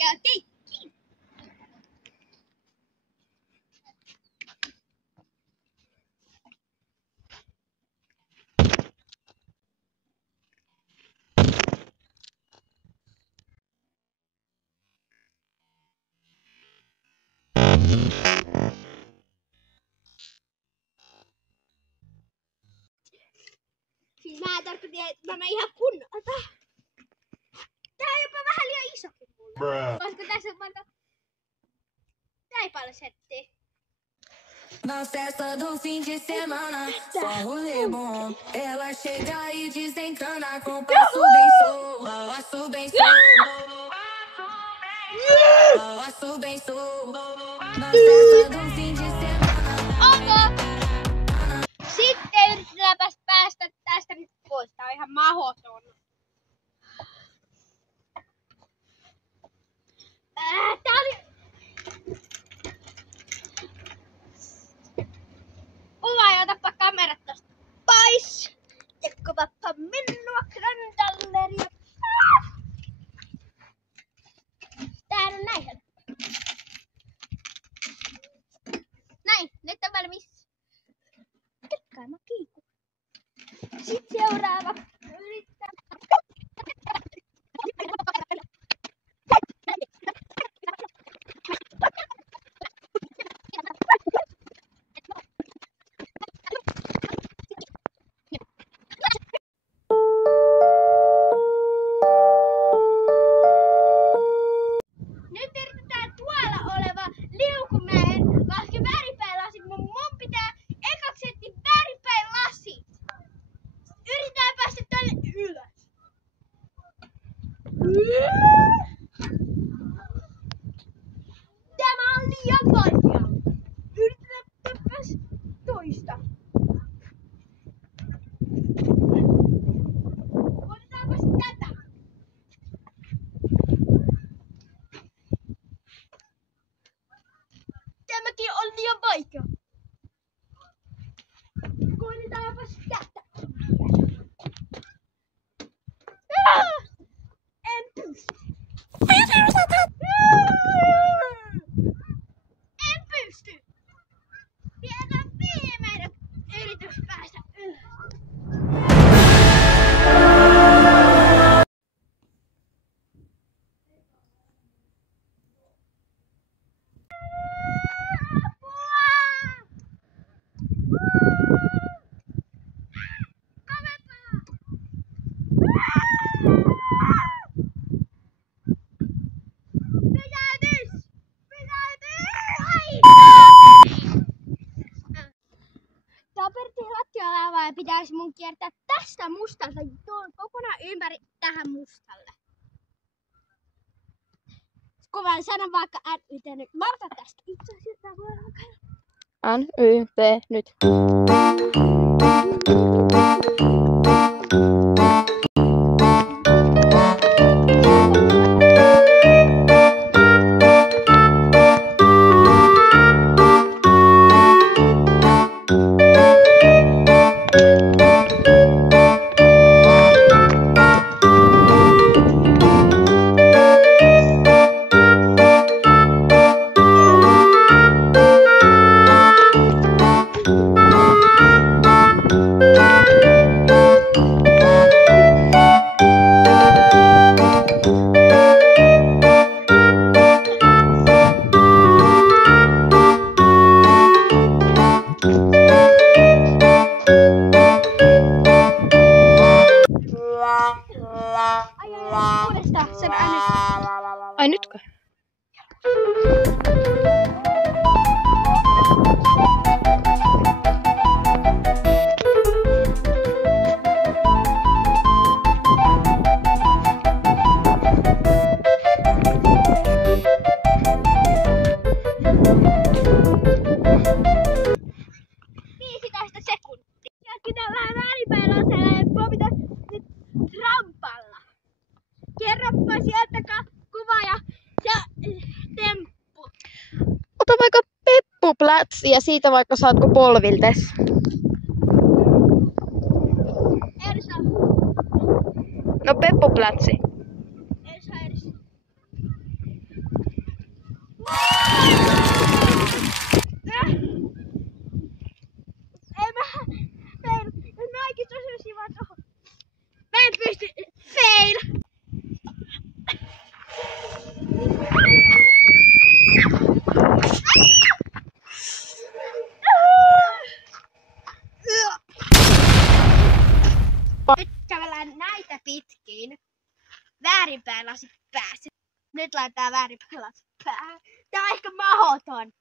ja keikki. Siis mä tarkoitin, että mä menen ihan kunnolla. Tää on jopa vähän liian isokin mulle. Koska tässä on vaikka... Tää ei paljon settiä. Na festa do fim de semana, só rolê bom. Ela chega e desencana com passo bem solto, passo bem solto, passo bem solto. Na festa do fim de semana. Sitten yritetäänpäs päästä tästä nyt pois. Tää on ihan mahdoton. Tää oli... Kuva, otapa kamerat tosta pois. Ja kuvappa minua grandalleria. Tää on näin. Näin, nyt on valmis. Klikkaima kiiku. Sitten seuraava. Yrittää. Nyt yritetään tuolla oleva liukumäen laski väripäinlasit, mun pitää ekaksi etsiä väripäinlasit. Yritetään päästä tänne ylös. Tämä on liian vaikea. Yritetäänpäs toista. Otetaanpas tätä. Tämäkin on liian vaikea. Koitetaanpas tätä. En pysty. En pysty. Vielä viimeinen yritys päästä ylös. Ja pitäisi mun kiertää tästä mustalta kokonaan ympäri tähän mustalle. Kun mä sanon vaikka NYT nyt. Marta tästä itse asiassa voidaan käydä. NYT nyt. Uudestaan, se äänet. Ai nytkö? Kerropa sieltä kuva ja temppu. Ota vaikka peppuplätsi ja siitä vaikka saatko polviltes. Ersa. No peppuplätsi. Ersa. yhtä pitkin. Väärinpäin lasi päässä. Nyt laitetaan väärinpäin lasi päähän. Tää on ehkä mahdoton.